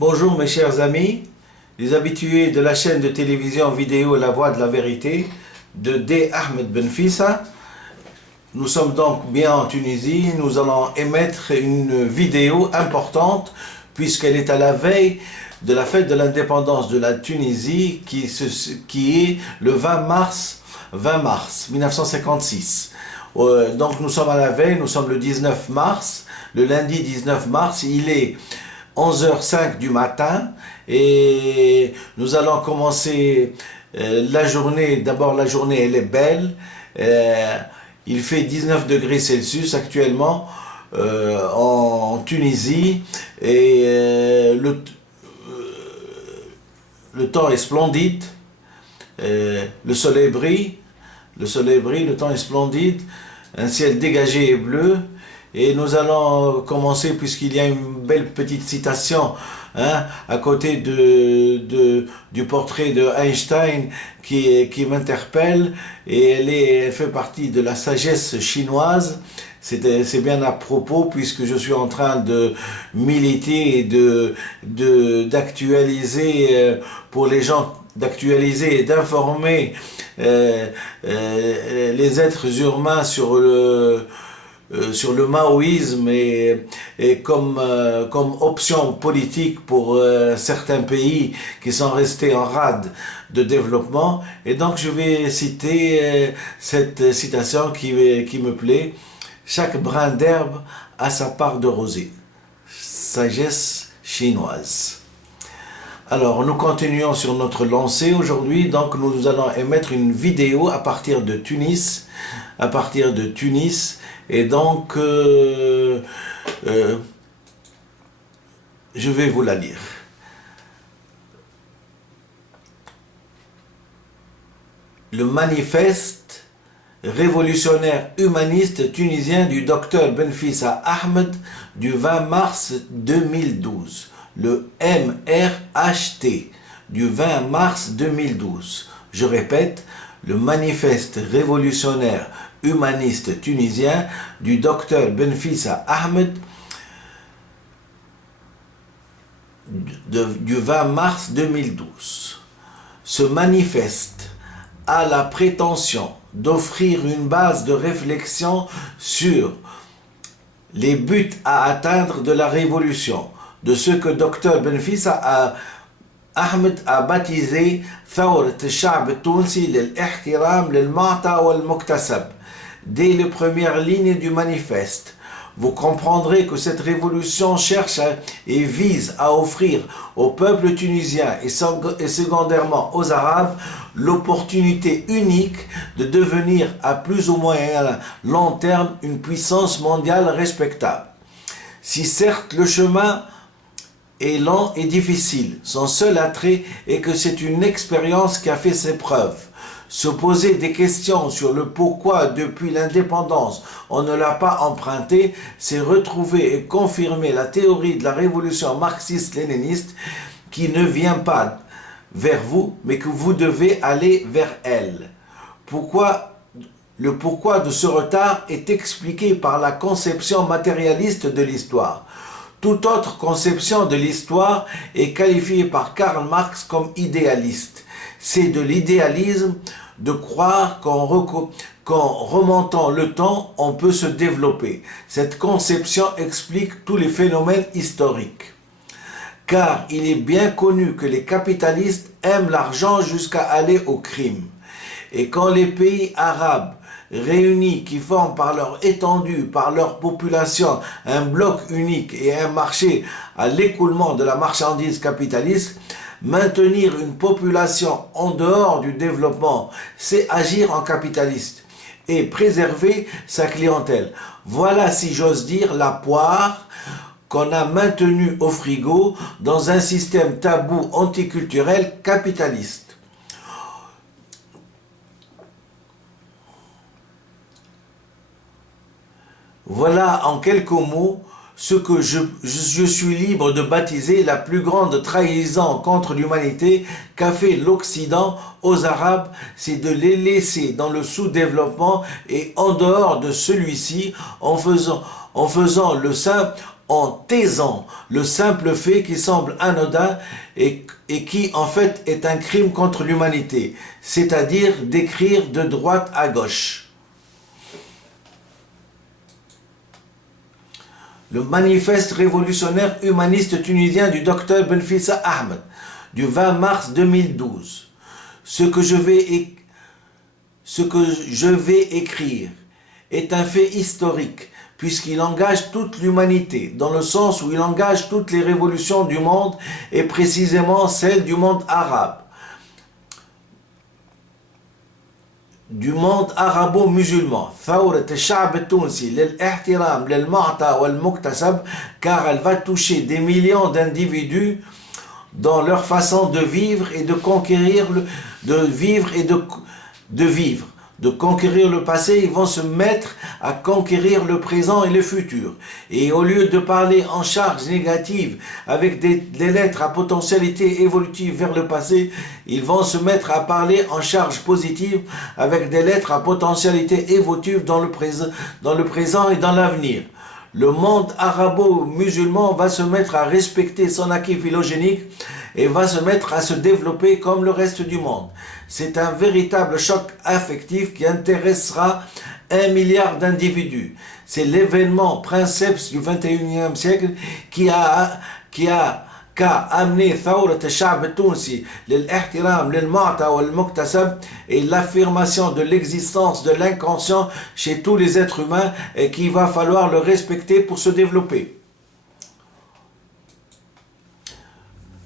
Bonjour mes chers amis, les habitués de la chaîne de télévision vidéo La Voix de la Vérité de D. Ahmed Benfissa. Nous sommes donc bien en Tunisie, nous allons émettre une vidéo importante puisqu'elle est à la veille de la fête de l'indépendance de la Tunisie qui est le 20 mars 1956. Donc nous sommes à la veille, nous sommes le 19 mars, le lundi 19 mars, il est 11h05 du matin et nous allons commencer la journée. D'abord la journée elle est belle, il fait 19 degrés Celsius actuellement en Tunisie et le temps est splendide, le soleil brille, le temps est splendide, un ciel dégagé et bleu. Et nous allons commencer, puisqu'il y a une belle petite citation à côté du portrait de Einstein qui m'interpelle, et elle fait partie de la sagesse chinoise. C'est bien à propos, puisque je suis en train de militer et d'actualiser pour les gens, d'actualiser et d'informer les êtres humains sur le maoïsme et comme option politique pour certains pays qui sont restés en rade de développement. Et donc je vais citer cette citation qui me plaît: chaque brin d'herbe a sa part de rosée. Sagesse chinoise. Alors, nous continuons sur notre lancée aujourd'hui. Donc, nous allons émettre une vidéo à partir de Tunis. Et donc, je vais vous la lire. Le manifeste révolutionnaire humaniste tunisien du docteur Benfissa Ahmed du 20 mars 2012. Le MRHT du 20 mars 2012. Je répète, le manifeste révolutionnaire humaniste tunisien du docteur Benfissa Ahmed du 20 mars 2012. Ce manifeste a la prétention d'offrir une base de réflexion sur les buts à atteindre de la révolution, de ce que Dr Benfissa Ahmed a baptisé ثورة الشعب التونسي للاحترام للمعطى والمكتسب. Dès les premières lignes du manifeste, vous comprendrez que cette révolution cherche et vise à offrir au peuple tunisien et secondairement aux Arabes l'opportunité unique de devenir à plus ou moins long terme une puissance mondiale respectable. Si certes le chemin est lent et difficile, son seul attrait est que c'est une expérience qui a fait ses preuves. Se poser des questions sur le pourquoi depuis l'indépendance on ne l'a pas emprunté, c'est retrouver et confirmer la théorie de la révolution marxiste-léniniste qui ne vient pas vers vous, mais que vous devez aller vers elle. Le pourquoi de ce retard est expliqué par la conception matérialiste de l'histoire. Toute autre conception de l'histoire est qualifiée par Karl Marx comme idéaliste. C'est de l'idéalisme de croire qu'en remontant le temps, on peut se développer. Cette conception explique tous les phénomènes historiques. Car il est bien connu que les capitalistes aiment l'argent jusqu'à aller au crime. Et quand les pays arabes réunis qui forment par leur étendue, par leur population, un bloc unique et un marché à l'écoulement de la marchandise capitaliste, maintenir une population en dehors du développement, c'est agir en capitaliste et préserver sa clientèle. Voilà, si j'ose dire, la poire qu'on a maintenue au frigo dans un système tabou anticulturel capitaliste. Voilà en quelques mots ce que je suis libre de baptiser la plus grande trahison contre l'humanité qu'a fait l'Occident aux Arabes, c'est de les laisser dans le sous-développement et en dehors de celui-ci en faisant le en taisant le simple fait qui semble anodin et qui en fait est un crime contre l'humanité, c'est-à-dire d'écrire de droite à gauche. Le manifeste révolutionnaire humaniste tunisien du docteur Benfissa Ahmed du 20 mars 2012. Ce que je vais écrire est un fait historique, puisqu'il engage toute l'humanité, dans le sens où il engage toutes les révolutions du monde, et précisément celle du monde arabe. Du monde arabo-musulman, ثورة الشعب التونسي للاحترام للمعطى والمكتسب, car elle va toucher des millions d'individus dans leur façon de vivre et de conquérir de conquérir le passé. Ils vont se mettre à conquérir le présent et le futur. Et au lieu de parler en charge négative avec des lettres à potentialité évolutive vers le passé, ils vont se mettre à parler en charge positive avec des lettres à potentialité évolutive dans le présent et dans l'avenir. Le monde arabo-musulman va se mettre à respecter son acquis phylogénique et va se mettre à se développer comme le reste du monde. C'est un véritable choc affectif qui intéressera 1 milliard d'individus. C'est l'événement princeps du 21e siècle qui a amené ثورة الشعب التونسي للاحترام للمعطى والمكتسب et l'affirmation de l'existence de l'inconscient chez tous les êtres humains et qu'il va falloir le respecter pour se développer.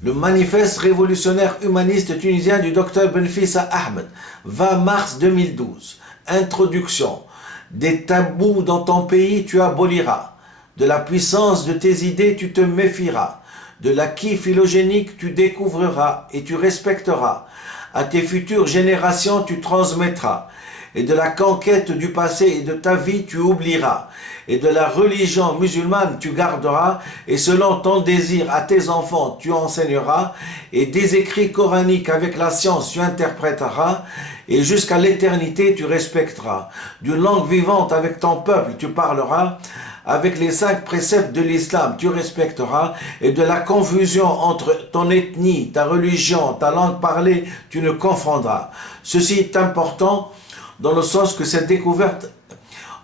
Le manifeste révolutionnaire humaniste tunisien du docteur Benfissa Ahmed, 20 mars 2012. Introduction. Des tabous dans ton pays tu aboliras. De la puissance de tes idées tu te méfieras. De l'acquis phylogénique tu découvriras et tu respecteras. À tes futures générations tu transmettras. Et de la conquête du passé et de ta vie tu oublieras. Et de la religion musulmane tu garderas, et selon ton désir à tes enfants tu enseigneras, et des écrits coraniques avec la science tu interpréteras, et jusqu'à l'éternité tu respecteras. D'une langue vivante avec ton peuple tu parleras, avec les 5 préceptes de l'islam tu respecteras, et de la confusion entre ton ethnie, ta religion, ta langue parlée tu ne confondras. Ceci est important dans le sens que cette découverte,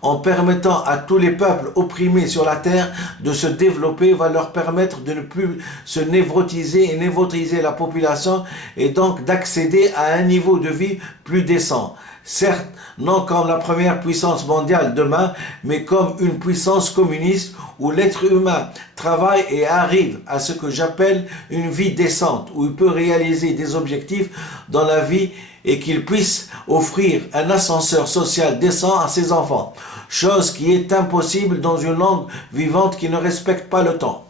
en permettant à tous les peuples opprimés sur la terre de se développer, va leur permettre de ne plus se névrotiser et névrotiser la population, et donc d'accéder à un niveau de vie plus décent. Certes, non comme la première puissance mondiale demain, mais comme une puissance communiste où l'être humain travaille et arrive à ce que j'appelle une vie décente, où il peut réaliser des objectifs dans la vie et qu'il puisse offrir un ascenseur social décent à ses enfants, chose qui est impossible dans une langue vivante qui ne respecte pas le temps.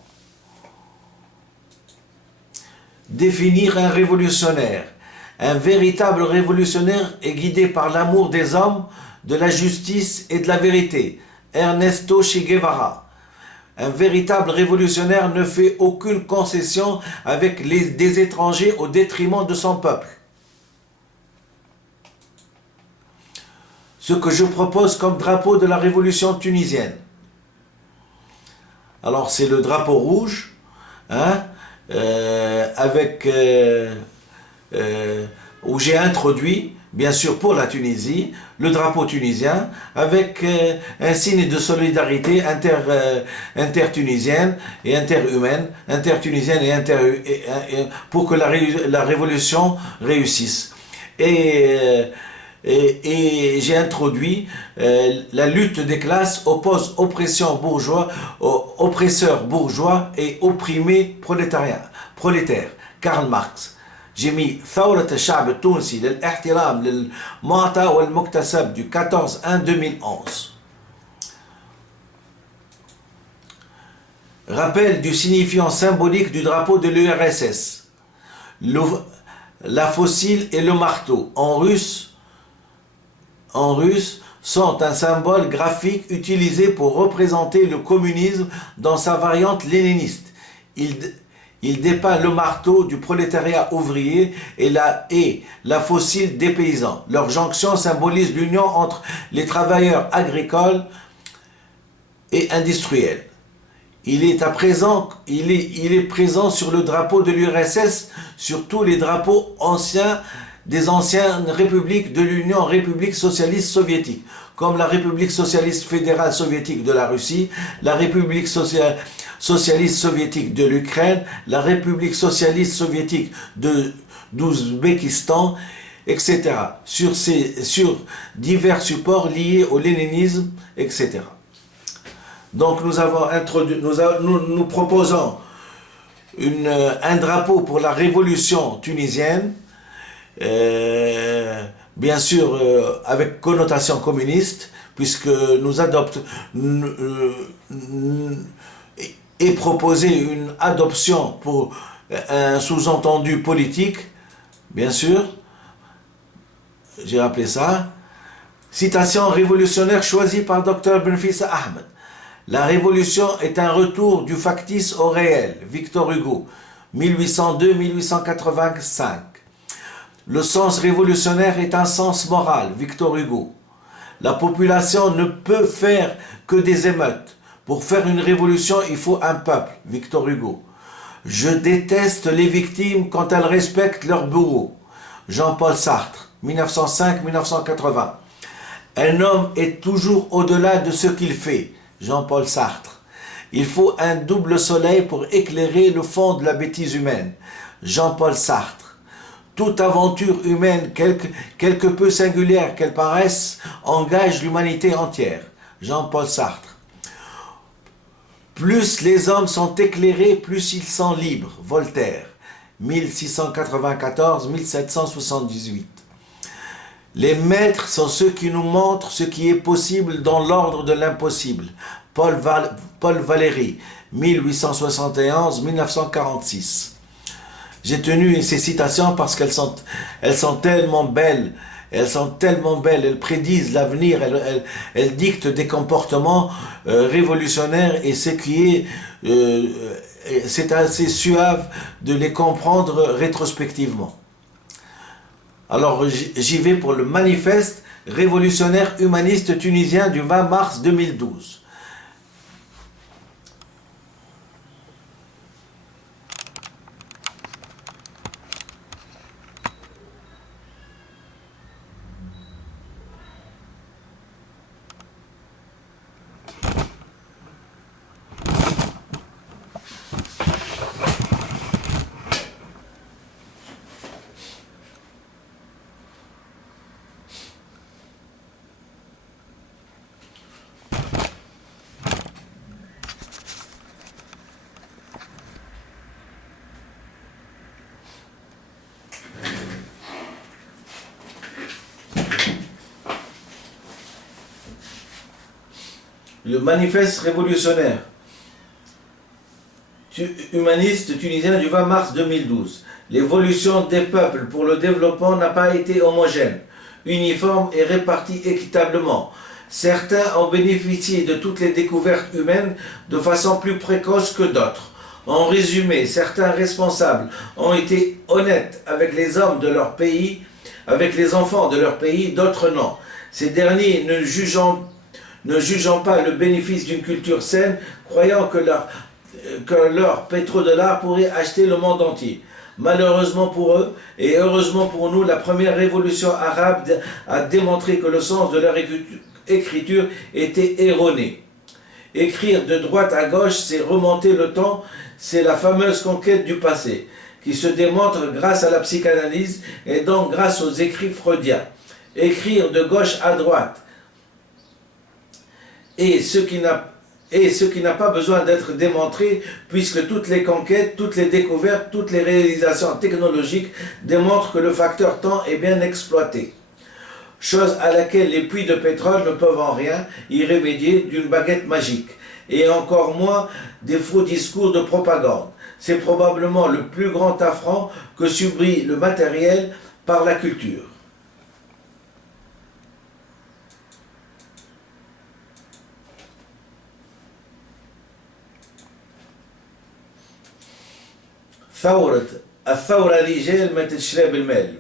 Définir un révolutionnaire. Un véritable révolutionnaire est guidé par l'amour des hommes, de la justice et de la vérité. Ernesto Che Guevara. Un véritable révolutionnaire ne fait aucune concession avec des étrangers au détriment de son peuple. Ce que je propose comme drapeau de la révolution tunisienne. Alors c'est le drapeau rouge, où j'ai introduit, bien sûr pour la Tunisie, le drapeau tunisien avec un signe de solidarité intertunisienne et interhumaine, intertunisienne et pour que la révolution réussisse. Et j'ai introduit la lutte des classes oppose oppresseurs bourgeois et opprimés prolétaires. Karl Marx. J'ai mis ثورة الشعب التونسي للاحترام للمعطى والمكتسب du 14/1/2011. Rappel du signifiant symbolique du drapeau de l'URSS. La fossile et le marteau en russe sont un symbole graphique utilisé pour représenter le communisme dans sa variante léniniste. Il dépeint le marteau du prolétariat ouvrier et la fossile des paysans. Leur jonction symbolise l'union entre les travailleurs agricoles et industriels. il est présent sur le drapeau de l'URSS, sur tous les drapeaux anciens des anciennes républiques de l'Union république socialiste soviétique, comme la République socialiste fédérale soviétique de la Russie, la République socialiste soviétique de l'Ukraine, la République socialiste soviétique d'Ouzbékistan, etc. Sur divers supports liés au léninisme, etc. Donc nous proposons un drapeau pour la révolution tunisienne, bien sûr avec connotation communiste, puisque nous adoptons et proposer une adoption pour un sous-entendu politique, bien sûr, j'ai rappelé ça. Citation révolutionnaire choisie par Dr Benfissa Ahmed. La révolution est un retour du factice au réel. Victor Hugo, 1802-1885. Le sens révolutionnaire est un sens moral. Victor Hugo. La population ne peut faire que des émeutes. Pour faire une révolution, il faut un peuple. Victor Hugo. Je déteste les victimes quand elles respectent leurs bourreaux. Jean-Paul Sartre, 1905-1980. Un homme est toujours au-delà de ce qu'il fait. Jean-Paul Sartre. Il faut un double soleil pour éclairer le fond de la bêtise humaine. Jean-Paul Sartre. Toute aventure humaine, quelque peu singulière qu'elle paraisse, engage l'humanité entière. Jean-Paul Sartre. Plus les hommes sont éclairés, plus ils sont libres. Voltaire. 1694-1778. Les maîtres sont ceux qui nous montrent ce qui est possible dans l'ordre de l'impossible. Paul Valéry, 1871-1946. J'ai tenu ces citations parce qu'elles sont tellement belles. Elles sont tellement belles, elles prédisent l'avenir, elles dictent des comportements révolutionnaires, et ce qui est, c'est assez suave de les comprendre rétrospectivement. Alors j'y vais pour le manifeste révolutionnaire humaniste tunisien du 20 mars 2012. Le manifeste révolutionnaire humaniste tunisien du 20 mars 2012. L'évolution des peuples pour le développement n'a pas été homogène, uniforme et répartie équitablement. Certains ont bénéficié de toutes les découvertes humaines de façon plus précoce que d'autres. En résumé, certains responsables ont été honnêtes avec les hommes de leur pays, avec les enfants de leur pays, d'autres non. Ces derniers ne jugeant pas le bénéfice d'une culture saine, croyant que leur pétrodollar pourrait acheter le monde entier. Malheureusement pour eux, et heureusement pour nous, la première révolution arabe a démontré que le sens de leur écriture était erroné. Écrire de droite à gauche, c'est remonter le temps, c'est la fameuse conquête du passé, qui se démontre grâce à la psychanalyse et donc grâce aux écrits freudiens. Écrire de gauche à droite, et ce qui n'a pas besoin d'être démontré, puisque toutes les conquêtes, toutes les découvertes, toutes les réalisations technologiques démontrent que le facteur temps est bien exploité. Chose à laquelle les puits de pétrole ne peuvent en rien y remédier d'une baguette magique, et encore moins des faux discours de propagande. C'est probablement le plus grand affront que subit le matériel par la culture.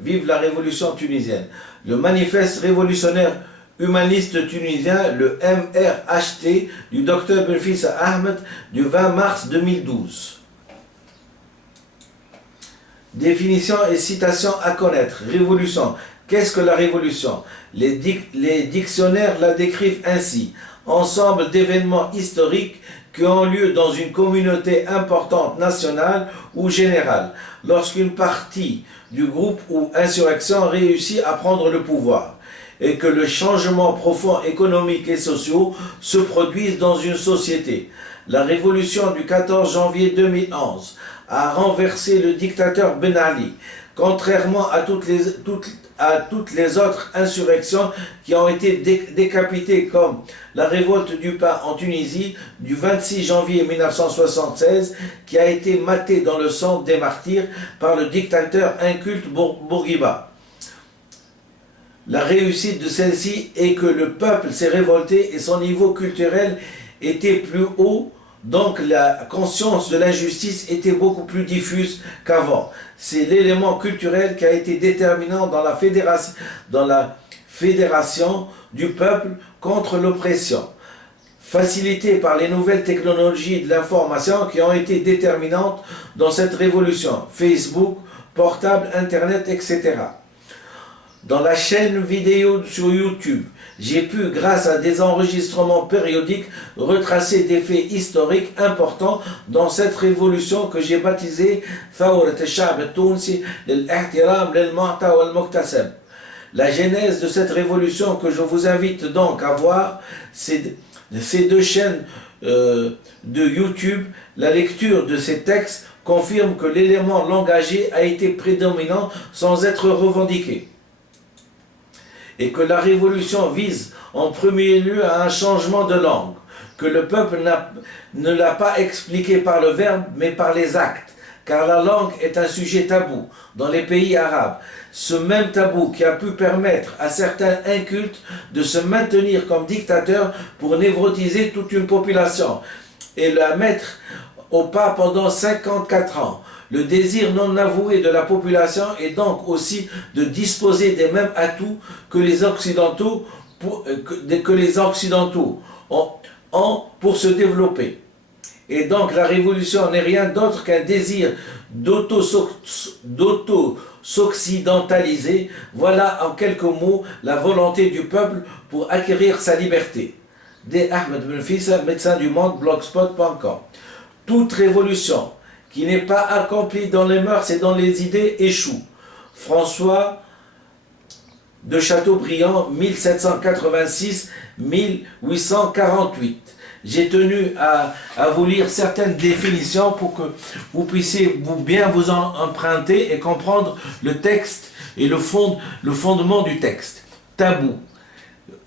Vive la révolution tunisienne. Le manifeste révolutionnaire humaniste tunisien, le MRHT, du docteur Benfissa Ahmed, du 20 mars 2012. Définition et citation à connaître. Révolution. Qu'est-ce que la révolution? Les dictionnaires la décrivent ainsi. Ensemble d'événements historiques qui ont lieu dans une communauté importante nationale ou générale, lorsqu'une partie du groupe ou insurrection réussit à prendre le pouvoir, et que le changement profond économique et social se produise dans une société. La révolution du 14 janvier 2011 a renversé le dictateur Ben Ali, contrairement à toutes les autres insurrections qui ont été décapitées, comme la révolte du pain en Tunisie du 26 janvier 1976, qui a été matée dans le sang des martyrs par le dictateur inculte Bourguiba. La réussite de celle-ci est que le peuple s'est révolté et son niveau culturel était plus haut, donc la conscience de l'injustice était beaucoup plus diffuse qu'avant. C'est l'élément culturel qui a été déterminant dans la fédération du peuple contre l'oppression, facilitée par les nouvelles technologies de l'information qui ont été déterminantes dans cette révolution, Facebook, portable, Internet, etc. Dans la chaîne vidéo sur YouTube, j'ai pu, grâce à des enregistrements périodiques, retracer des faits historiques importants dans cette révolution que j'ai baptisée ثورة الشعب التونسي للاحترام للمعطى والمكتسب. La genèse de cette révolution que je vous invite donc à voir, c'est ces deux chaînes de YouTube. La lecture de ces textes confirme que l'élément langagier a été prédominant sans être revendiqué, et que la révolution vise en premier lieu à un changement de langue, que le peuple ne l'a pas expliqué par le verbe, mais par les actes, car la langue est un sujet tabou dans les pays arabes. Ce même tabou qui a pu permettre à certains incultes de se maintenir comme dictateurs pour névrotiser toute une population et la mettre au pas pendant 54 ans. Le désir non avoué de la population est donc aussi de disposer des mêmes atouts que les Occidentaux ont pour se développer. Et donc la révolution n'est rien d'autre qu'un désir d'auto-s'occidentaliser. Voilà en quelques mots la volonté du peuple pour acquérir sa liberté. D. Ahmed Benfissa, médecin du monde, blogspot.com. Toute révolution qui n'est pas accompli dans les mœurs et dans les idées échoue. François de Chateaubriand, 1786-1848. J'ai tenu à vous lire certaines définitions pour que vous puissiez bien vous emprunter et comprendre le texte et le fondement du texte. Tabou.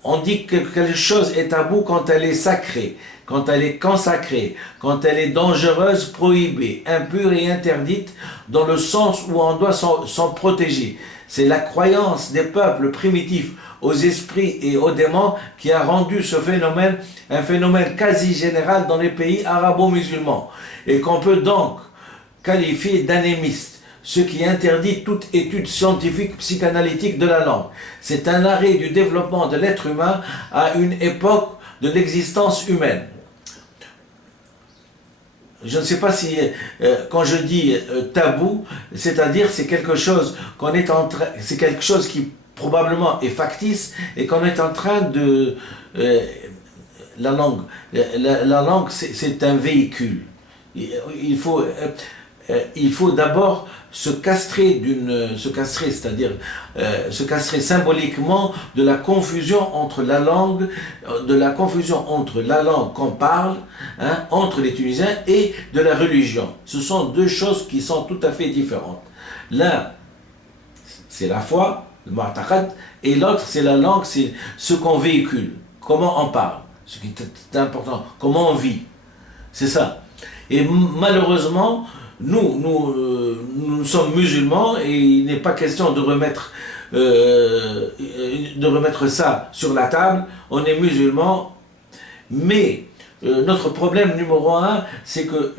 On dit que quelque chose est tabou quand elle est sacrée, quand elle est consacrée, quand elle est dangereuse, prohibée, impure et interdite, dans le sens où on doit s'en protéger. C'est la croyance des peuples primitifs aux esprits et aux démons qui a rendu ce phénomène un phénomène quasi général dans les pays arabo-musulmans, et qu'on peut donc qualifier d'anémiste, ce qui interdit toute étude scientifique psychanalytique de la langue. C'est un arrêt du développement de l'être humain à une époque de l'existence humaine. Je ne sais pas si, quand je dis tabou, c'est-à-dire c'est quelque chose qu'on est en train, c'est quelque chose qui probablement est factice et qu'on est en train de... la langue c'est un véhicule. Il faut d'abord se castrer c'est-à-dire se castrer symboliquement de la confusion entre la langue, qu'on parle, entre les Tunisiens, et de la religion. Ce sont deux choses qui sont tout à fait différentes. L'un, c'est la foi, le mu'taqad, et l'autre, c'est la langue, c'est ce qu'on véhicule, comment on parle, ce qui est important, comment on vit. C'est ça. Et malheureusement, nous sommes musulmans et il n'est pas question de remettre ça sur la table. On est musulmans, mais notre problème numéro un, c'est que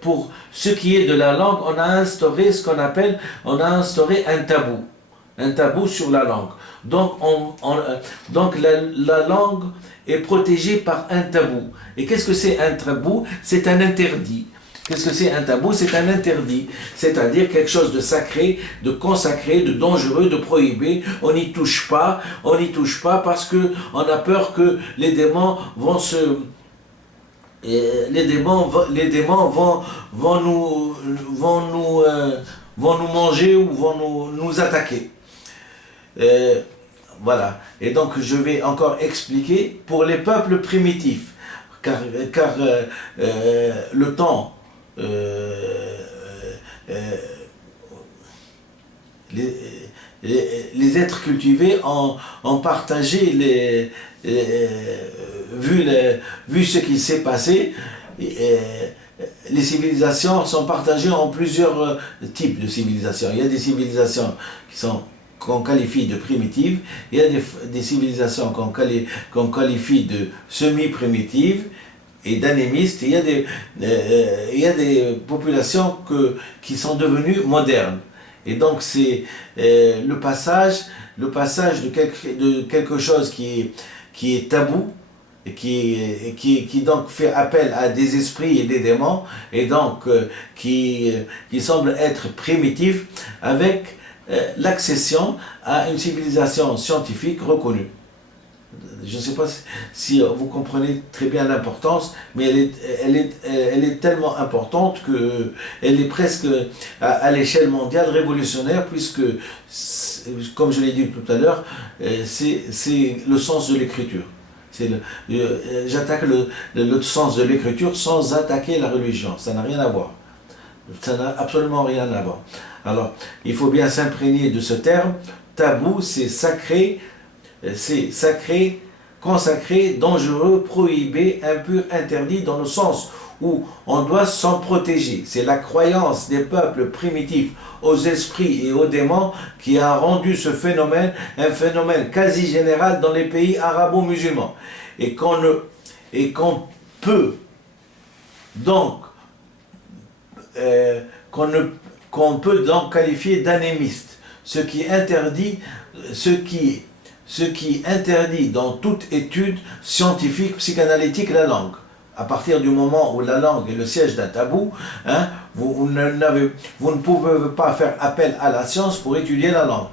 pour ce qui est de la langue, on a instauré un tabou. un tabou sur la langue. Donc, donc la langue est protégée par un tabou. Et qu'est-ce que c'est un tabou? C'est un interdit. Qu'est-ce que c'est un tabou? C'est un interdit, c'est-à-dire quelque chose de sacré, de consacré, de dangereux, de prohibé. On n'y touche pas, parce que on a peur que les démons vont se, les démons vont nous manger ou vont nous attaquer. Voilà. Et donc je vais encore expliquer pour les peuples primitifs, car le temps, euh, les, les êtres cultivés ont partagé vu ce qui s'est passé. Les civilisations sont partagées en plusieurs types de civilisations. Il y a des civilisations qu'on qualifie de primitives, il y a des civilisations qu'on qualifie de semi-primitives et d'anémistes. Il y a des populations qui sont devenues modernes. Et donc c'est le passage de quelque chose qui est tabou, et qui donc fait appel à des esprits et des démons, et donc qui semble être primitif, avec l'accession à une civilisation scientifique reconnue. Je ne sais pas si vous comprenez très bien l'importance, mais elle est tellement importante qu'elle est presque à l'échelle mondiale révolutionnaire, puisque, comme je l'ai dit tout à l'heure, c'est le sens de l'écriture. J'attaque le sens de l'écriture sans attaquer la religion. Ça n'a rien à voir. Ça n'a absolument rien à voir. Alors, il faut bien s'imprégner de ce terme. Tabou, c'est sacré, consacré, dangereux, prohibé, impur, interdit, dans le sens où on doit s'en protéger. C'est la croyance des peuples primitifs aux esprits et aux démons qui a rendu ce phénomène un phénomène quasi général dans les pays arabo-musulmans. Et qu'on peut donc qu'on peut donc qualifier d'anémiste, ce qui interdit dans toute étude scientifique, psychanalytique, la langue. À partir du moment où la langue est le siège d'un tabou, hein, vous ne pouvez pas faire appel à la science pour étudier la langue.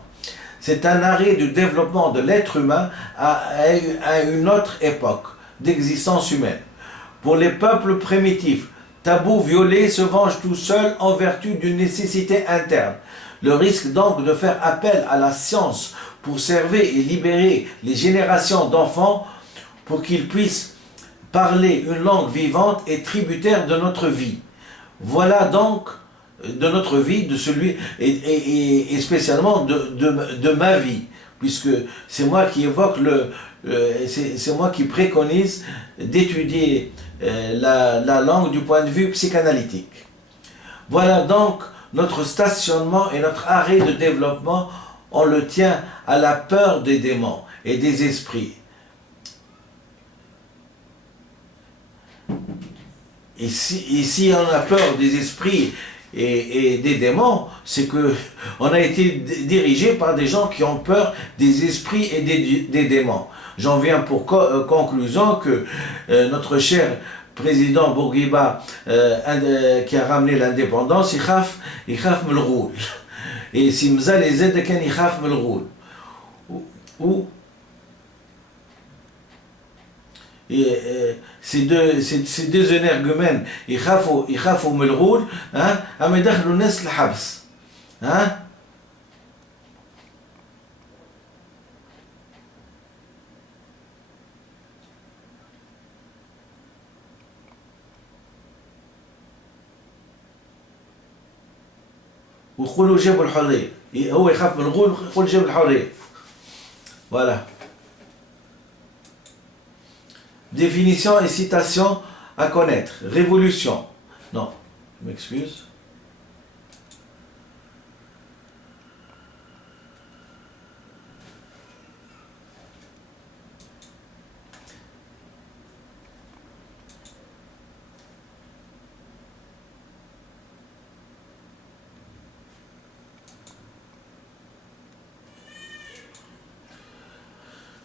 C'est un arrêt du développement de l'être humain à une autre époque d'existence humaine. Pour les peuples primitifs, tabou violé se venge tout seul en vertu d'une nécessité interne. Le risque donc de faire appel à la science pour servir et libérer les générations d'enfants pour qu'ils puissent parler une langue vivante est tributaire de notre vie. Voilà donc de notre vie, de celui et spécialement de ma vie, puisque c'est moi qui évoque c'est moi qui préconise d'étudier la langue du point de vue psychanalytique. Voilà donc notre stationnement et notre arrêt de développement, on le tient à la peur des démons et des esprits. Et si on a peur des esprits et des démons, c'est que on a été dirigé par des gens qui ont peur des esprits et des démons. J'en viens pour conclusion que notre cher président Bourguiba, qui a ramené l'indépendance, il khaf من الغول. Et si Mzal et Zed kan il khaf من الغول. Ou ces deux énergumènes يخافوا من الغول, hein, أما يدخلوا الناس الحبس, hein. ويقولوا جابوا الحرية, هو يخاف من الغول يقول جاب الحرية. Voilà. Définition et citation à connaître. Révolution. Non, je m'excuse.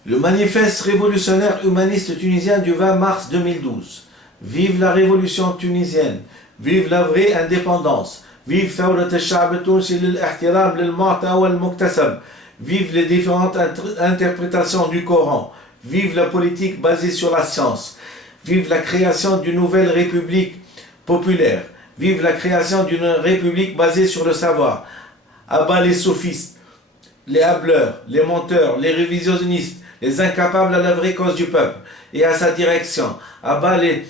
Le manifeste révolutionnaire humaniste tunisien du 20 mars 2012. Vive la révolution tunisienne. Vive la vraie indépendance. Vive ثورة الشعب التونسي للاحترام للمعطى والمكتسب. Vive les différentes interprétations du Coran. Vive la politique basée sur la science. Vive la création d'une nouvelle république populaire. Vive la création d'une république basée sur le savoir. À bas les sophistes, les hableurs, les menteurs, les révisionnistes, les incapables à la vraie cause du peuple et à sa direction. À bas les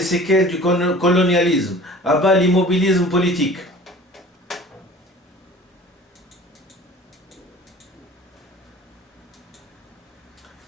séquelles du colonialisme. À bas l'immobilisme politique.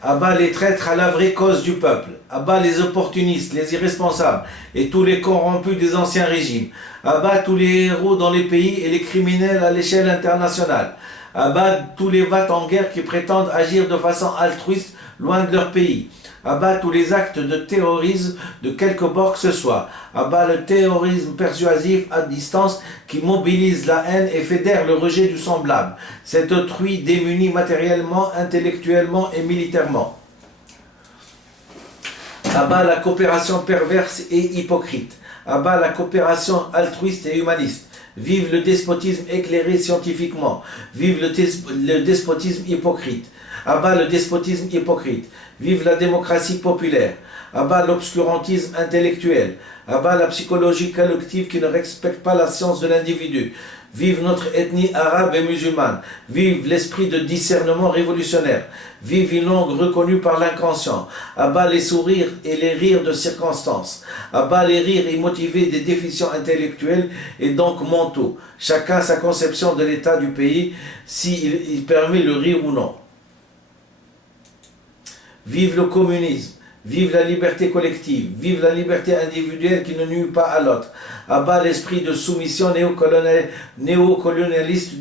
À bas les traîtres à la vraie cause du peuple. À bas les opportunistes, les irresponsables et tous les corrompus des anciens régimes. À bas tous les héros dans les pays et les criminels à l'échelle internationale. À bas tous les vats en guerre qui prétendent agir de façon altruiste loin de leur pays. À bas tous les actes de terrorisme de quelque bord que ce soit. À bas le terrorisme persuasif à distance qui mobilise la haine et fédère le rejet du semblable. Cet autrui démuni matériellement, intellectuellement et militairement. À bas la coopération perverse et hypocrite. À bas la coopération altruiste et humaniste. Vive le despotisme éclairé scientifiquement. Vive le despotisme hypocrite. À bas le despotisme hypocrite. Vive la démocratie populaire. À bas l'obscurantisme intellectuel. À bas la psychologie collective qui ne respecte pas la science de l'individu. Vive notre ethnie arabe et musulmane. Vive l'esprit de discernement révolutionnaire. Vive une langue reconnue par l'inconscient. À bas les sourires et les rires de circonstance. À bas les rires immotivés des déficients intellectuels et donc mentaux. Chacun sa conception de l'état du pays, s'il permet le rire ou non. Vive le communisme, vive la liberté collective, vive la liberté individuelle qui ne nuit pas à l'autre. À bas l'esprit de soumission néocolonialiste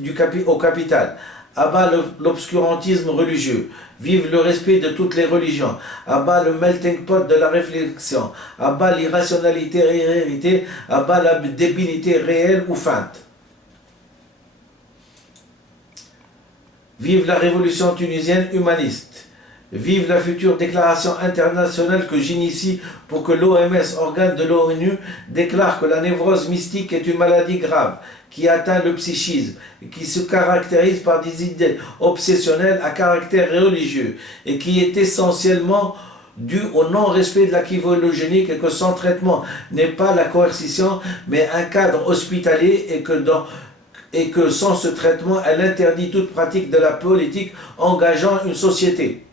au capital. À bas l'obscurantisme religieux. Vive le respect de toutes les religions. À bas le melting pot de la réflexion. À bas l'irrationalité héritée. À bas la débilité réelle ou feinte. Vive la révolution tunisienne humaniste. Vive la future déclaration internationale que j'initie pour que l'OMS, organe de l'ONU, déclare que la névrose mystique est une maladie grave qui atteint le psychisme et qui se caractérise par des idées obsessionnelles à caractère religieux et qui est essentiellement due au non-respect de l'acquis phylogénique et que son traitement n'est pas la coercition mais un cadre hospitalier et que sans ce traitement, elle interdit toute pratique de la politique engageant une société.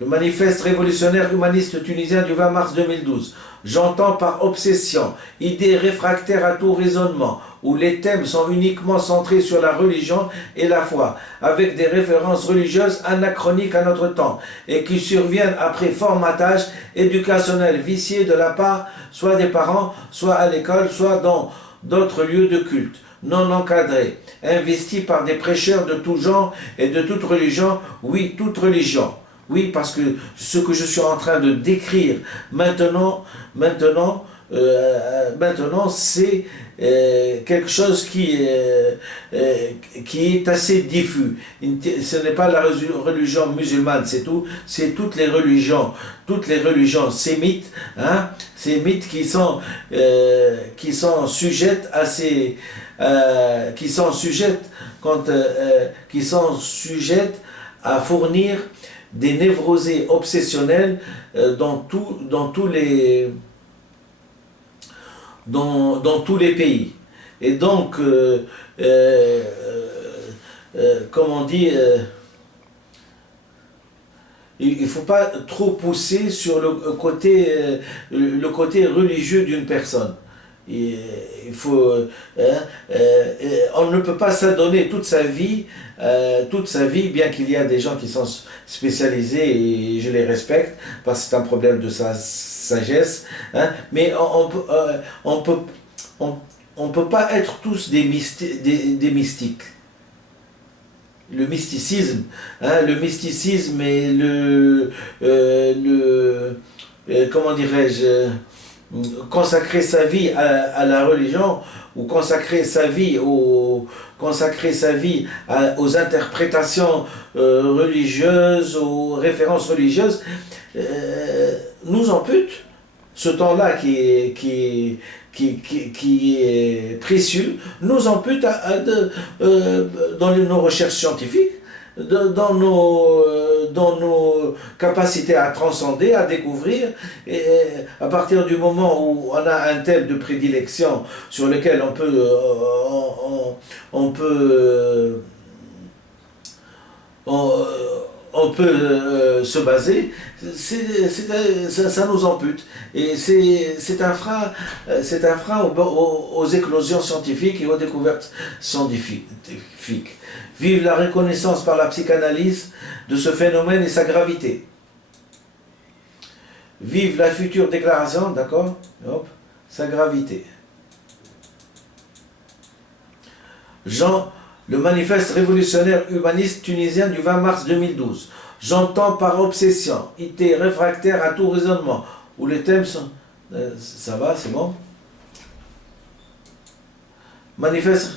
Le manifeste révolutionnaire humaniste tunisien du 20 mars 2012. J'entends par obsession, idée réfractaire à tout raisonnement, où les thèmes sont uniquement centrés sur la religion et la foi, avec des références religieuses anachroniques à notre temps, et qui surviennent après formatage éducationnel vicié de la part soit des parents, soit à l'école, soit dans d'autres lieux de culte, non encadrés, investis par des prêcheurs de tout genre et de toute religion, oui, toute religion. Oui, parce que ce que je suis en train de décrire maintenant, c'est quelque chose qui est assez diffus. Ce n'est pas la religion musulmane, c'est tout. C'est toutes les religions sémites, hein, sémites qui sont sujettes à ces, qui sont sujettes à fournir des névrosés obsessionnels dans tous les pays. Et donc, comme on dit, il ne faut pas trop pousser sur le côté religieux d'une personne. Il faut, on ne peut pas s'adonner toute sa vie, bien qu'il y a des gens qui sont spécialisés et je les respecte parce que c'est un problème de sa sagesse, hein, mais on peut pas être tous des mystiques. Le mysticisme, hein, et comment dirais-je, consacrer sa vie à la religion ou consacrer sa vie aux interprétations religieuses, aux références religieuses, nous ampute ce temps-là qui est précieux, nous ampute dans nos recherches scientifiques, dans nos capacités à transcender, à découvrir. Et à partir du moment où on a un thème de prédilection sur lequel on peut se baser, ça nous ampute. Et c'est un frein aux éclosions scientifiques et aux découvertes scientifiques. Vive la reconnaissance par la psychanalyse de ce phénomène et sa gravité. Vive la future déclaration, d'accord, sa gravité. Jean, le manifeste révolutionnaire humaniste tunisien du 20 mars 2012. J'entends par obsession, IT réfractaire à tout raisonnement, où les thèmes sont... ça va, c'est bon? Manifeste...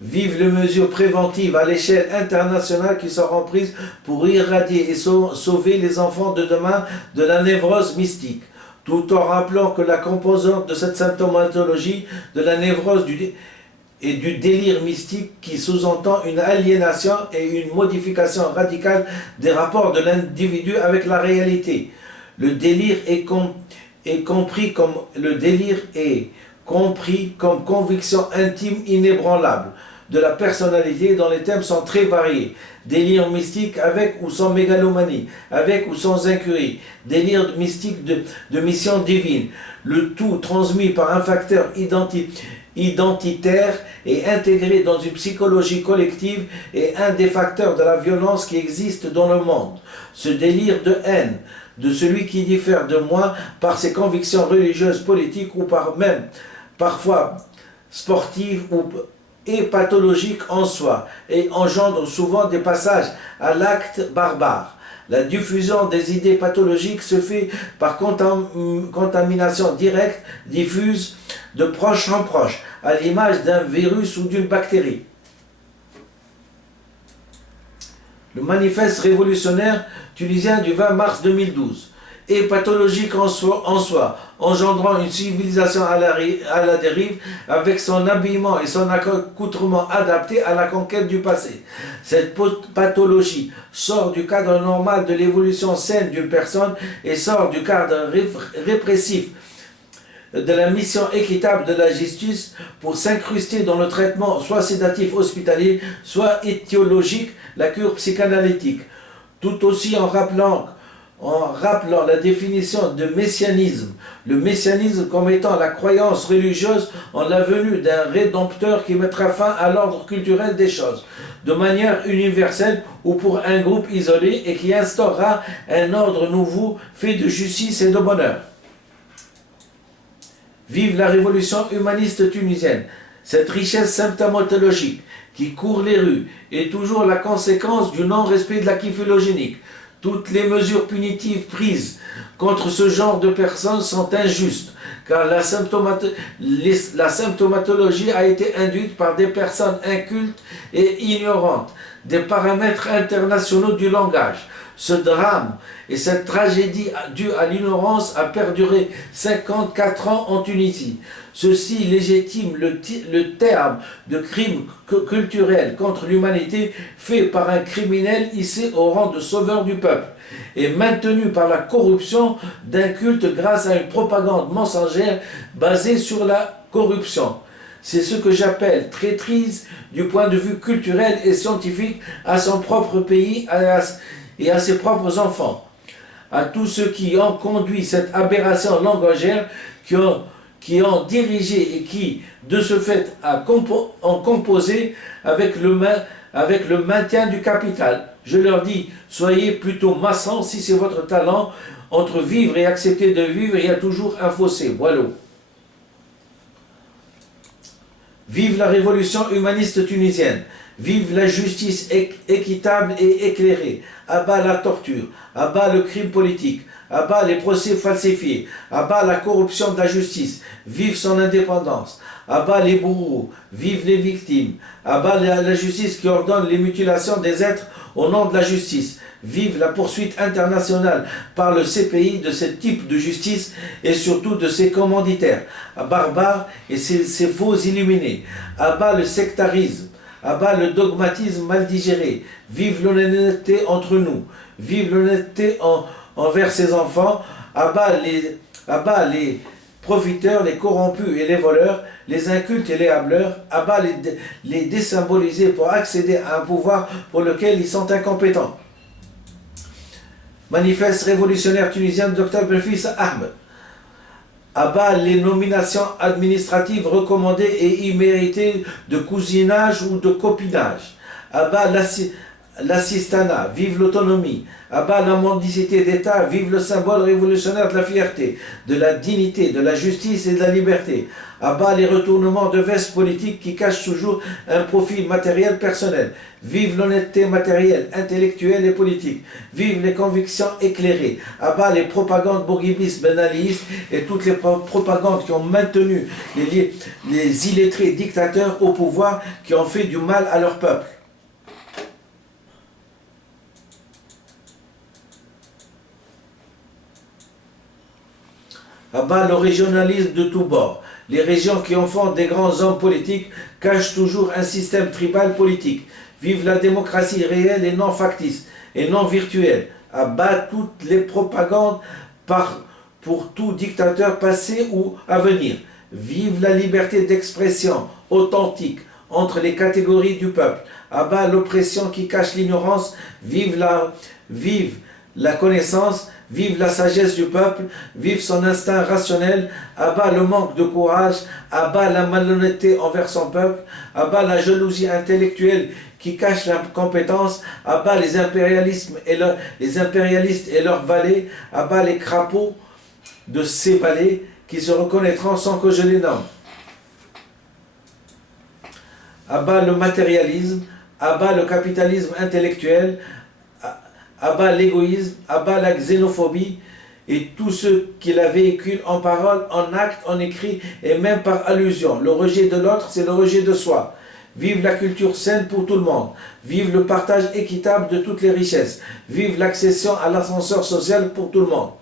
Vive les mesures préventives à l'échelle internationale qui seront prises pour irradier et sauver les enfants de demain de la névrose mystique, tout en rappelant que la composante de cette symptomatologie de la névrose et du délire mystique qui sous-entend une aliénation et une modification radicale des rapports de l'individu avec la réalité. Le délire est compris comme conviction intime inébranlable de la personnalité dont les thèmes sont très variés. Délire mystique avec ou sans mégalomanie, avec ou sans incurie, délire mystique de mission divine, le tout transmis par un facteur identitaire et intégré dans une psychologie collective et un des facteurs de la violence qui existe dans le monde. Ce délire de haine de celui qui diffère de moi par ses convictions religieuses, politiques ou parfois sportives et pathologiques en soi, et engendre souvent des passages à l'acte barbare. La diffusion des idées pathologiques se fait par contamination directe, diffuse de proche en proche, à l'image d'un virus ou d'une bactérie. Le manifeste révolutionnaire tunisien du 20 mars 2012 est pathologique en soi, engendrant une civilisation à la dérive avec son habillement et son accoutrement adapté à la conquête du passé. Cette pathologie sort du cadre normal de l'évolution saine d'une personne et sort du cadre répressif de la mission équitable de la justice pour s'incruster dans le traitement soit sédatif hospitalier, soit étiologique, la cure psychanalytique. Tout aussi en rappelant la définition de messianisme, le messianisme comme étant la croyance religieuse en la venue d'un rédempteur qui mettra fin à l'ordre culturel des choses, de manière universelle ou pour un groupe isolé et qui instaurera un ordre nouveau fait de justice et de bonheur. Vive la révolution humaniste tunisienne, cette richesse symptomatologique qui court les rues est toujours la conséquence du non-respect de l'acquis phylogénique. Toutes les mesures punitives prises contre ce genre de personnes sont injustes, car la symptomatologie a été induite par des personnes incultes et ignorantes des paramètres internationaux du langage. Ce drame et cette tragédie due à l'ignorance a perduré 54 ans en Tunisie. Ceci légitime le terme de crime culturel contre l'humanité fait par un criminel hissé au rang de sauveur du peuple et maintenu par la corruption d'un culte grâce à une propagande mensongère basée sur la corruption. C'est ce que j'appelle traîtrise du point de vue culturel et scientifique à son propre pays et à ses propres enfants. À tous ceux qui ont conduit cette aberration langagère, qui ont dirigé et qui, de ce fait, ont composé avec le maintien du capital. Je leur dis, soyez plutôt maçons si c'est votre talent. Entre vivre et accepter de vivre, il y a toujours un fossé. Voilà. Vive la révolution humaniste tunisienne. Vive la justice équitable et éclairée. À bas la torture. À bas le crime politique. À bas les procès falsifiés. À bas la corruption de la justice. Vive son indépendance. À bas les bourreaux. Vive les victimes. À bas la justice qui ordonne les mutilations des êtres au nom de la justice. Vive la poursuite internationale par le CPI de ce type de justice et surtout de ses commanditaires. À barbares et ses faux illuminés. À bas le sectarisme. À bas le dogmatisme mal digéré. Vive l'honnêteté entre nous. Vive l'honnêteté envers ses enfants. À bas les profiteurs, les corrompus et les voleurs, les incultes et les hableurs. À bas les désymbolisés pour accéder à un pouvoir pour lequel ils sont incompétents. Manifeste révolutionnaire tunisien Dr Belfis Ahmed. À bas les nominations administratives recommandées et imméritées de cousinage ou de copinage. À bas l'assistanat, vive l'autonomie. À bas la mendicité d'État, vive le symbole révolutionnaire de la fierté, de la dignité, de la justice et de la liberté. À bas les retournements de veste politiques qui cachent toujours un profit matériel personnel. Vive l'honnêteté matérielle, intellectuelle et politique. Vive les convictions éclairées. À bas les propagandes bourguibistes, benalistes et toutes les propagandes qui ont maintenu les illettrés dictateurs au pouvoir, qui ont fait du mal à leur peuple. À bas le régionalisme de tous bords. Les régions qui en font des grands hommes politiques cachent toujours un système tribal politique. Vive la démocratie réelle et non factice, et non virtuelle. À bas toutes les propagandes pour tout dictateur passé ou à venir. Vive la liberté d'expression authentique entre les catégories du peuple. À bas l'oppression qui cache l'ignorance. Vive la connaissance. Vive la sagesse du peuple, vive son instinct rationnel, à bas le manque de courage, à bas la malhonnêteté envers son peuple, à bas la jalousie intellectuelle qui cache l'incompétence, à bas les impérialistes et leurs valets, à bas les crapauds de ces valets qui se reconnaîtront sans que je les nomme. À bas le matérialisme, à bas le capitalisme intellectuel, à bas l'égoïsme, à bas la xénophobie et tout ce qui la véhicule en parole, en acte, en écrit et même par allusion. Le rejet de l'autre, c'est le rejet de soi. Vive la culture saine pour tout le monde. Vive le partage équitable de toutes les richesses. Vive l'accession à l'ascenseur social pour tout le monde.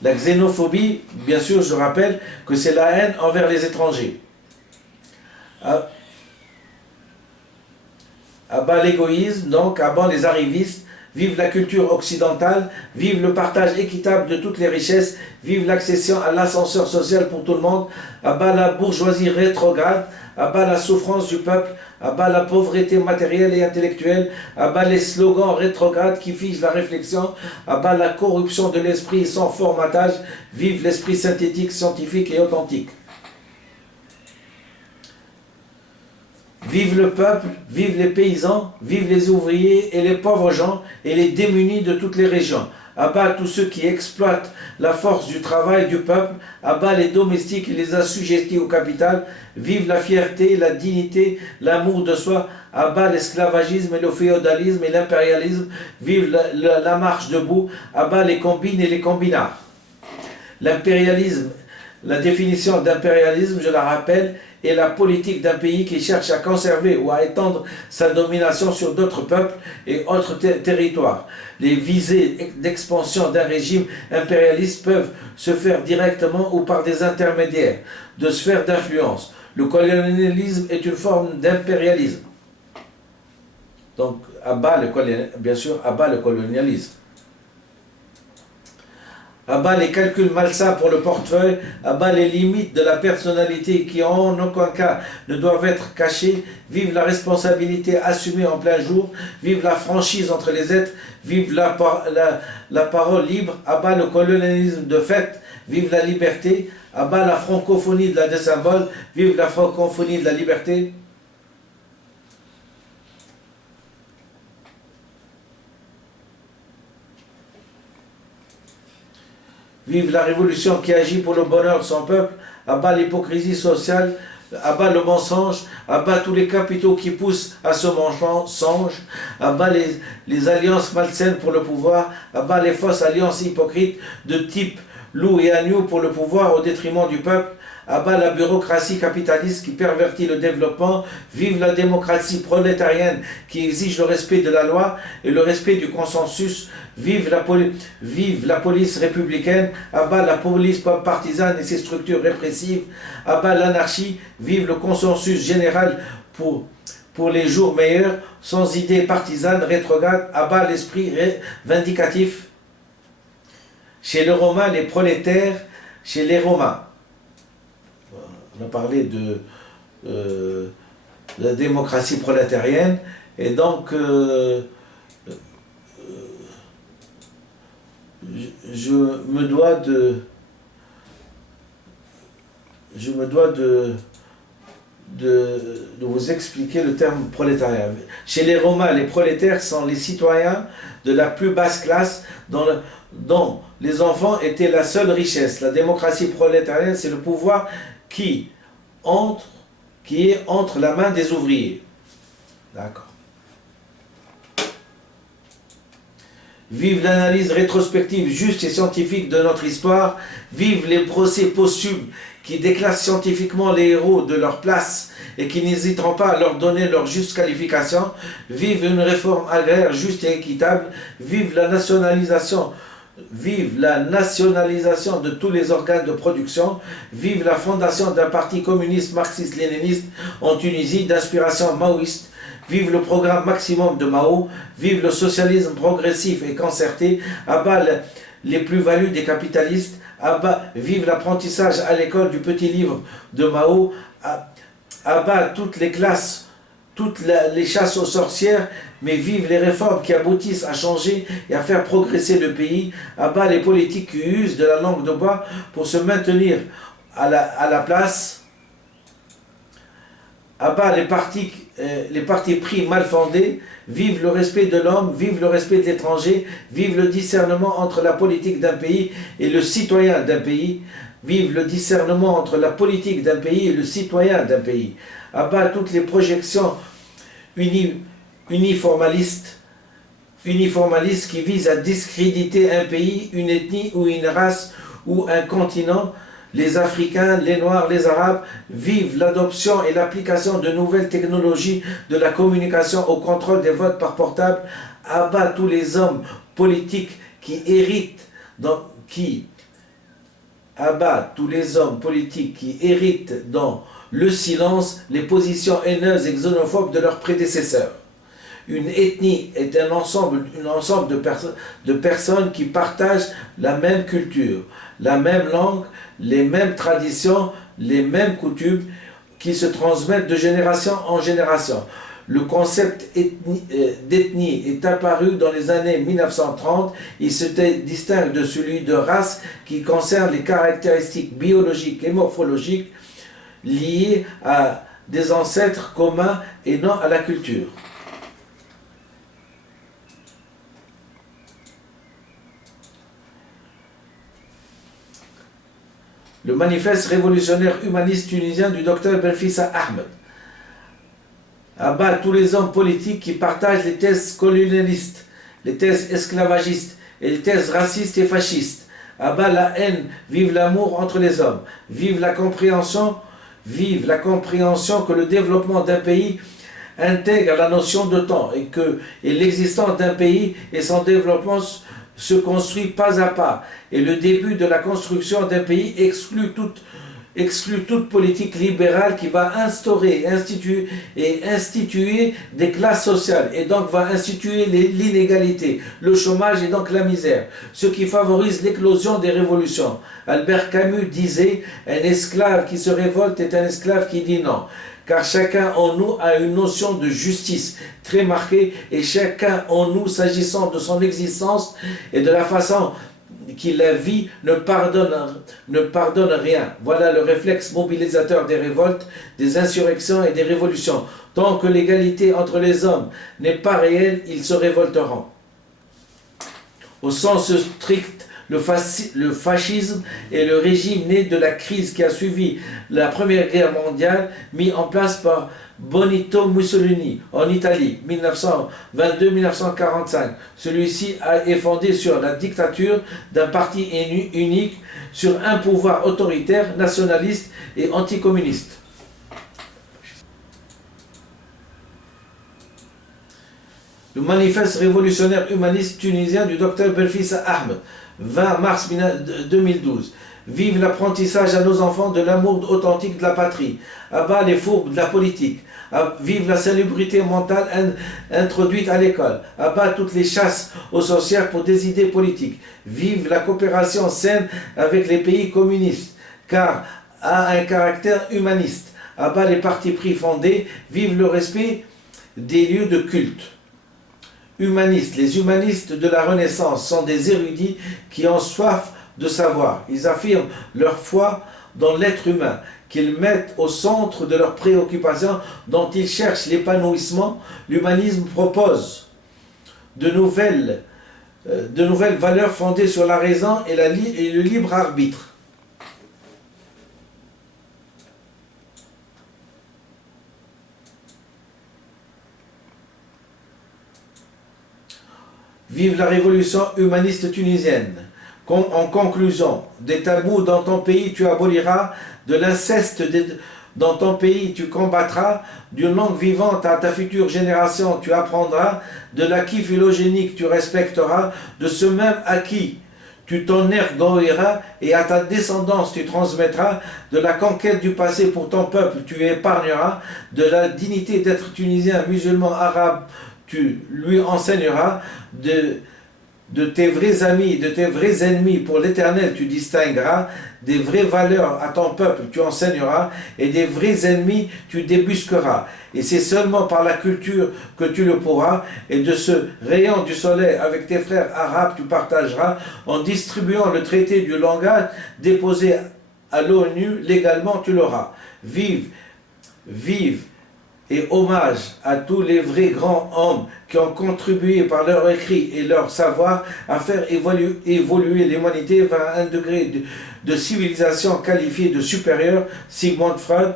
La xénophobie, bien sûr, je rappelle que c'est la haine envers les étrangers. À bas l'égoïsme, donc, à bas les arrivistes, vive la culture occidentale, vive le partage équitable de toutes les richesses, vive l'accession à l'ascenseur social pour tout le monde, à bas la bourgeoisie rétrograde, à bas la souffrance du peuple, à bas la pauvreté matérielle et intellectuelle, à bas les slogans rétrogrades qui figent la réflexion, à bas la corruption de l'esprit sans formatage, vive l'esprit synthétique, scientifique et authentique. Vive le peuple, vive les paysans, vive les ouvriers et les pauvres gens et les démunis de toutes les régions. À bas tous ceux qui exploitent la force du travail du peuple, à bas les domestiques et les assujettis au capital. Vive la fierté, la dignité, l'amour de soi, à bas l'esclavagisme et le féodalisme et l'impérialisme. Vive la marche debout, à bas les combines et les combinards. L'impérialisme, la définition d'impérialisme, je la rappelle, est la politique d'un pays qui cherche à conserver ou à étendre sa domination sur d'autres peuples et autres territoires. Les visées d'expansion d'un régime impérialiste peuvent se faire directement ou par des intermédiaires de sphères d'influence. Le colonialisme est une forme d'impérialisme. Donc, bien sûr, à bas le colonialisme. À bas les calculs malsains pour le portefeuille, à bas les limites de la personnalité qui en aucun cas ne doivent être cachées. Vive la responsabilité assumée en plein jour, vive la franchise entre les êtres, vive la parole libre, à bas le colonialisme de fait, vive la liberté, à bas la francophonie de la désymbole, vive la francophonie de la liberté. Vive la révolution qui agit pour le bonheur de son peuple, à bas l'hypocrisie sociale, abat le mensonge, abat tous les capitaux qui poussent à ce mensonge, abat les alliances malsaines pour le pouvoir, abat les fausses alliances hypocrites de type loup et agneau pour le pouvoir au détriment du peuple, abat la bureaucratie capitaliste qui pervertit le développement, vive la démocratie prolétarienne qui exige le respect de la loi et le respect du consensus, vive la police républicaine, abat la police partisane et ses structures répressives, abat l'anarchie, vive le consensus général pour les jours meilleurs, sans idées partisanes, rétrogrades, abat l'esprit vindicatif. Chez les Romains, les prolétaires, chez les Romains. On a parlé de la démocratie prolétarienne, et donc je me dois de vous expliquer le terme prolétariat. Chez les Romains, les prolétaires sont les citoyens de la plus basse classe dont les enfants étaient la seule richesse. La démocratie prolétarienne, c'est le pouvoir qui est entre la main des ouvriers. D'accord. Vive l'analyse rétrospective juste et scientifique de notre histoire. Vive les procès posthumes qui déclassent scientifiquement les héros de leur place et qui n'hésiteront pas à leur donner leur juste qualification. Vive une réforme agraire juste et équitable. Vive la nationalisation de tous les organes de production. Vive la fondation d'un parti communiste marxiste-léniniste en Tunisie d'inspiration maoïste. Vive le programme maximum de Mao. Vive le socialisme progressif et concerté. Abat les plus-values des capitalistes. Vive l'apprentissage à l'école du petit livre de Mao. Abat toutes les classes, les chasses aux sorcières, mais vive les réformes qui aboutissent à changer et à faire progresser le pays. Abat les politiques qui usent de la langue de bois pour se maintenir à la place. Abat les partis pris mal fondés. Vive le respect de l'homme, vive le respect de l'étranger, vive le discernement entre la politique d'un pays et le citoyen d'un pays. Vive le discernement entre la politique d'un pays et le citoyen d'un pays. Abat toutes les projections uniformalistes qui visent à discréditer un pays, une ethnie ou une race ou un continent. Les Africains, les Noirs, les Arabes vivent l'adoption et l'application de nouvelles technologies de la communication au contrôle des votes par portable. Abat tous les hommes politiques qui héritent dans le silence les positions haineuses et xénophobes de leurs prédécesseurs. Une ethnie est un ensemble de personnes qui partagent la même culture, la même langue, les mêmes traditions, les mêmes coutumes qui se transmettent de génération en génération. Le concept d'ethnie est apparu dans les années 1930. Il se distingue de celui de race qui concerne les caractéristiques biologiques et morphologiques liées à des ancêtres communs et non à la culture. Le manifeste révolutionnaire humaniste tunisien du docteur Benfissa Ahmed abat tous les hommes politiques qui partagent les thèses colonialistes, les thèses esclavagistes et les thèses racistes et fascistes. Abat la haine, vive l'amour entre les hommes, vive la compréhension que le développement d'un pays intègre la notion de temps et l'existence d'un pays et son développement se construit pas à pas, et le début de la construction d'un pays exclut toute politique libérale qui va instituer des classes sociales, et donc va instituer l'inégalité, le chômage et donc la misère, ce qui favorise l'éclosion des révolutions. Albert Camus disait « Un esclave qui se révolte est un esclave qui dit non ». Car chacun en nous a une notion de justice très marquée, et chacun en nous, s'agissant de son existence et de la façon qu'il la vit, ne pardonne rien. Voilà le réflexe mobilisateur des révoltes, des insurrections et des révolutions. Tant que l'égalité entre les hommes n'est pas réelle, ils se révolteront. Au sens strict, le fascisme et le régime né de la crise qui a suivi la Première Guerre mondiale, mis en place par Benito Mussolini en Italie, 1922-1945. Celui-ci est fondé sur la dictature d'un parti unique, sur un pouvoir autoritaire, nationaliste et anticommuniste. Le manifeste révolutionnaire humaniste tunisien du docteur Belfissa Ahmed, 20 mars 2012. Vive l'apprentissage à nos enfants de l'amour authentique de la patrie. À bas les fourbes de la politique. Vive la salubrité mentale introduite à l'école. À bas toutes les chasses aux sorcières pour des idées politiques. Vive la coopération saine avec les pays communistes, car a un caractère humaniste. À bas les partis pris fondés. Vive le respect des lieux de culte. Humanistes. Les humanistes de la Renaissance sont des érudits qui ont soif de savoir. Ils affirment leur foi dans l'être humain, qu'ils mettent au centre de leurs préoccupations, dont ils cherchent l'épanouissement. L'humanisme propose de nouvelles valeurs fondées sur la raison et le libre arbitre. Vive la révolution humaniste tunisienne. En conclusion, des tabous dans ton pays tu aboliras, de l'inceste dans ton pays tu combattras, d'une langue vivante à ta future génération tu apprendras, de l'acquis phylogénique tu respecteras, de ce même acquis tu t'enorgueilliras et à ta descendance tu transmettras, de la conquête du passé pour ton peuple tu épargneras, de la dignité d'être tunisien, musulman, arabe tu lui enseigneras, de tes vrais amis, de tes vrais ennemis, pour l'éternel tu distingueras, des vraies valeurs à ton peuple tu enseigneras, et des vrais ennemis tu débusqueras. Et c'est seulement par la culture que tu le pourras, et de ce rayon du soleil avec tes frères arabes tu partageras, en distribuant le traité du langage déposé à l'ONU, légalement tu l'auras. Vive, vive, et hommage à tous les vrais grands hommes qui ont contribué par leur écrit et leur savoir à faire évoluer l'humanité vers un degré de civilisation qualifié de supérieur. Sigmund Freud,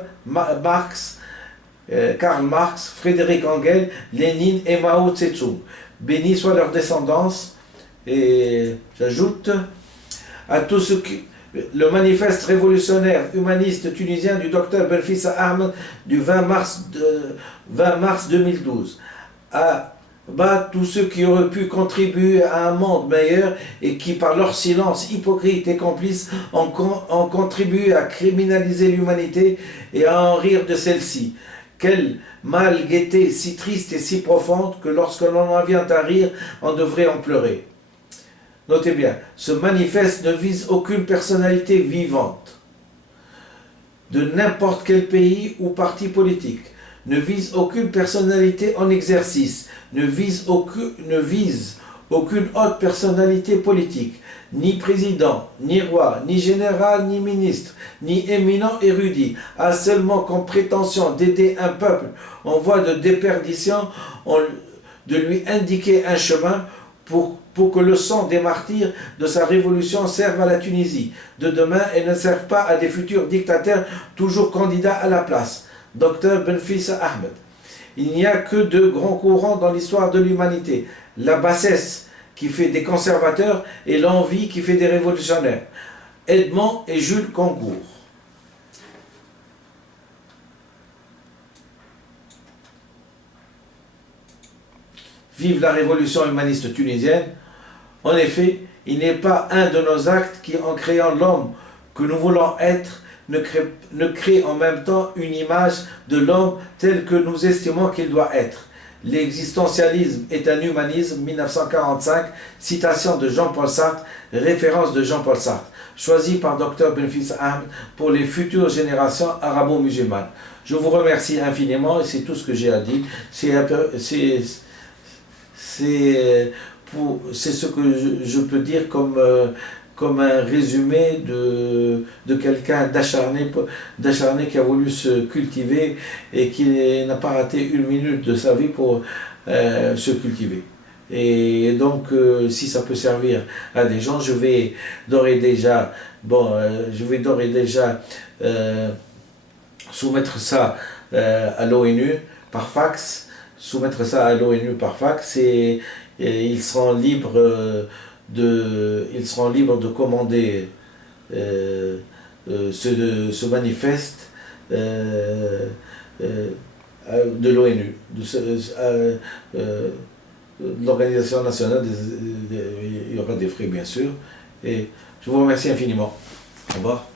Karl Marx, Frédéric Engels, Lénine et Mao Tse-tung. Bénis soit leur descendance. Et j'ajoute à tous ceux qui... Le manifeste révolutionnaire humaniste tunisien du docteur Belfissa Ahmed du 20 mars 2012. À bas tous ceux qui auraient pu contribuer à un monde meilleur et qui, par leur silence hypocrite et complice, ont contribué à criminaliser l'humanité et à en rire de celle-ci. Quelle mal-gaieté si triste et si profonde que lorsque l'on en vient à rire, on devrait en pleurer. Notez bien, ce manifeste ne vise aucune personnalité vivante de n'importe quel pays ou parti politique, ne vise aucune personnalité en exercice, ne vise aucune haute personnalité politique, ni président, ni roi, ni général, ni ministre, ni éminent érudit, a seulement comme prétention d'aider un peuple en voie de déperdition, de lui indiquer un chemin pour que le sang des martyrs de sa révolution serve à la Tunisie de demain et ne serve pas à des futurs dictateurs toujours candidats à la place. Docteur Belfissa Ahmed. Il n'y a que deux grands courants dans l'histoire de l'humanité. La bassesse qui fait des conservateurs et l'envie qui fait des révolutionnaires. Edmond et Jules Concours. Vive la révolution humaniste tunisienne. En effet, il n'est pas un de nos actes qui, en créant l'homme que nous voulons être, ne crée en même temps une image de l'homme tel que nous estimons qu'il doit être. L'existentialisme est un humanisme, 1945, citation de Jean-Paul Sartre, référence de Jean-Paul Sartre, choisi par Dr Belfissa Ahmed pour les futures générations arabo-musulmanes. Je vous remercie infiniment et c'est tout ce que j'ai à dire. C'est ce que je peux dire comme un résumé de quelqu'un d'acharné qui a voulu se cultiver et qui n'a pas raté une minute de sa vie pour se cultiver. Et donc, si ça peut servir à des gens, je vais d'ores et déjà, euh, soumettre ça à l'ONU par fax, et ils seront libres de commander ce manifeste euh, de l'ONU, de l'Organisation nationale, il y aura des frais bien sûr. Et je vous remercie infiniment. Au revoir.